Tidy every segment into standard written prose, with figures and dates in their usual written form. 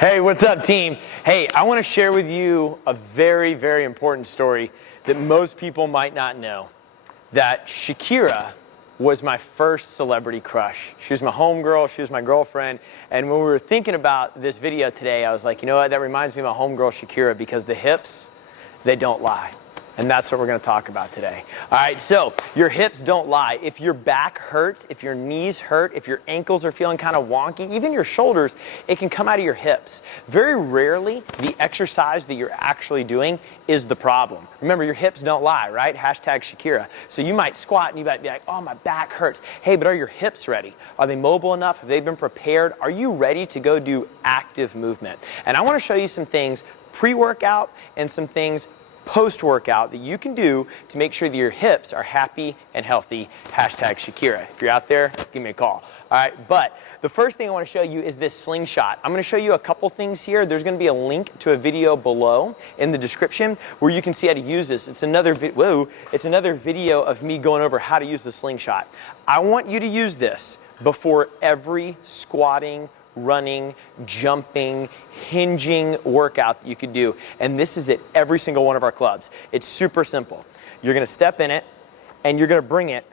Hey, what's up, team? Hey, I want to share with you a very, very important story that most people might not know. That Shakira was my first celebrity crush. She was my homegirl, she was my girlfriend, and when we were thinking about this video today, I was like, you know what, that reminds me of my homegirl Shakira because the hips, they don't lie. And that's what we're going to talk about today. All right, so your hips don't lie. If your back hurts, if your knees hurt, if your ankles are feeling kind of wonky, even your shoulders, it can come out of your hips. Very rarely, the exercise that you're actually doing is the problem. Remember, your hips don't lie, right? Hashtag Shakira. So you might squat and you might be like, oh, my back hurts. Hey, but are your hips ready? Are they mobile enough? Have they been prepared? Are you ready to go do active movement? And I want to show you some things pre-workout and some things post-workout that you can do to make sure that your hips are happy and healthy. Hashtag Shakira. If you're out there, give me a call. All right, but the first thing I want to show you is this slingshot. I'm going to show you a couple things here. There's going to be a link to a video below in the description where you can see how to use this. It's another video of me going over how to use the slingshot. I want you to use this before every squatting, running, jumping, hinging workout that you could do. And this is at every single one of our clubs. It's super simple. You're going to step in it and you're going to bring it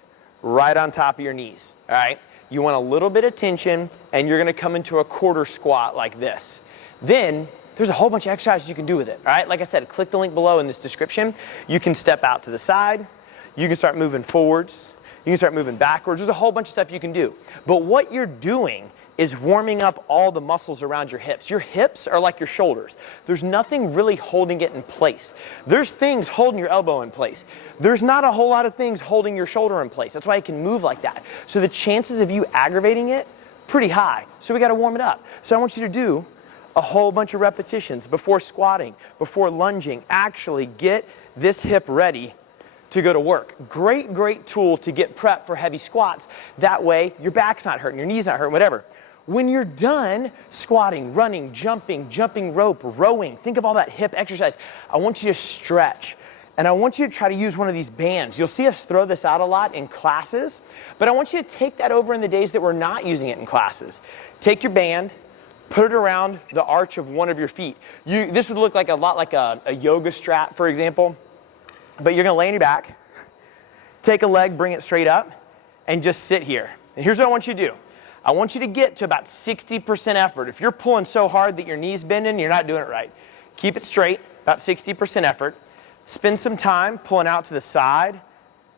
right on top of your knees. All right? You want a little bit of tension and you're going to come into a quarter squat like this. Then there's a whole bunch of exercises you can do with it. All right? Like I said, click the link below in this description. You can step out to the side. You can start moving forwards. You can start moving backwards. There's a whole bunch of stuff you can do. But what you're doing is warming up all the muscles around your hips. Your hips are like your shoulders. There's nothing really holding it in place. There's things holding your elbow in place. There's not a whole lot of things holding your shoulder in place. That's why it can move like that. So the chances of you aggravating it, pretty high. So we got to warm it up. So I want you to do a whole bunch of repetitions before squatting, before lunging. Actually get this hip ready to go to work. Great, great tool to get prepped for heavy squats. That way your back's not hurting, your knee's not hurting, whatever. When you're done squatting, running, jumping rope, rowing, think of all that hip exercise. I want you to stretch. And I want you to try to use one of these bands. You'll see us throw this out a lot in classes, but I want you to take that over in the days that we're not using it in classes. Take your band, put it around the arch of one of your feet. This would look like a lot like a yoga strap, for example, but you're gonna lay on your back, take a leg, bring it straight up, and just sit here. And here's what I want you to do. I want you to get to about 60% effort. If you're pulling so hard that your knee's bending, you're not doing it right. Keep it straight, about 60% effort. Spend some time pulling out to the side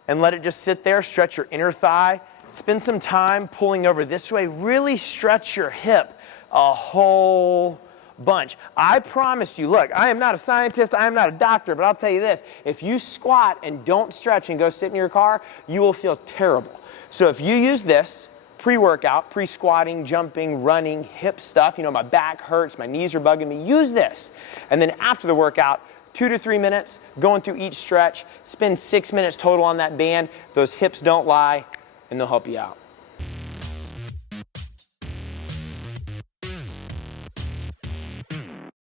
and let it just sit there. Stretch your inner thigh. Spend some time pulling over this way. Really stretch your hip a whole bunch. I promise you, look, I am not a scientist, I am not a doctor, but I'll tell you this. If you squat and don't stretch and go sit in your car, you will feel terrible. So if you use this, pre-workout, pre-squatting, jumping, running, hip stuff, you know, my back hurts, my knees are bugging me, use this. And then after the workout, 2 to 3 minutes, going through each stretch, spend 6 minutes total on that band. Those hips don't lie, and they'll help you out.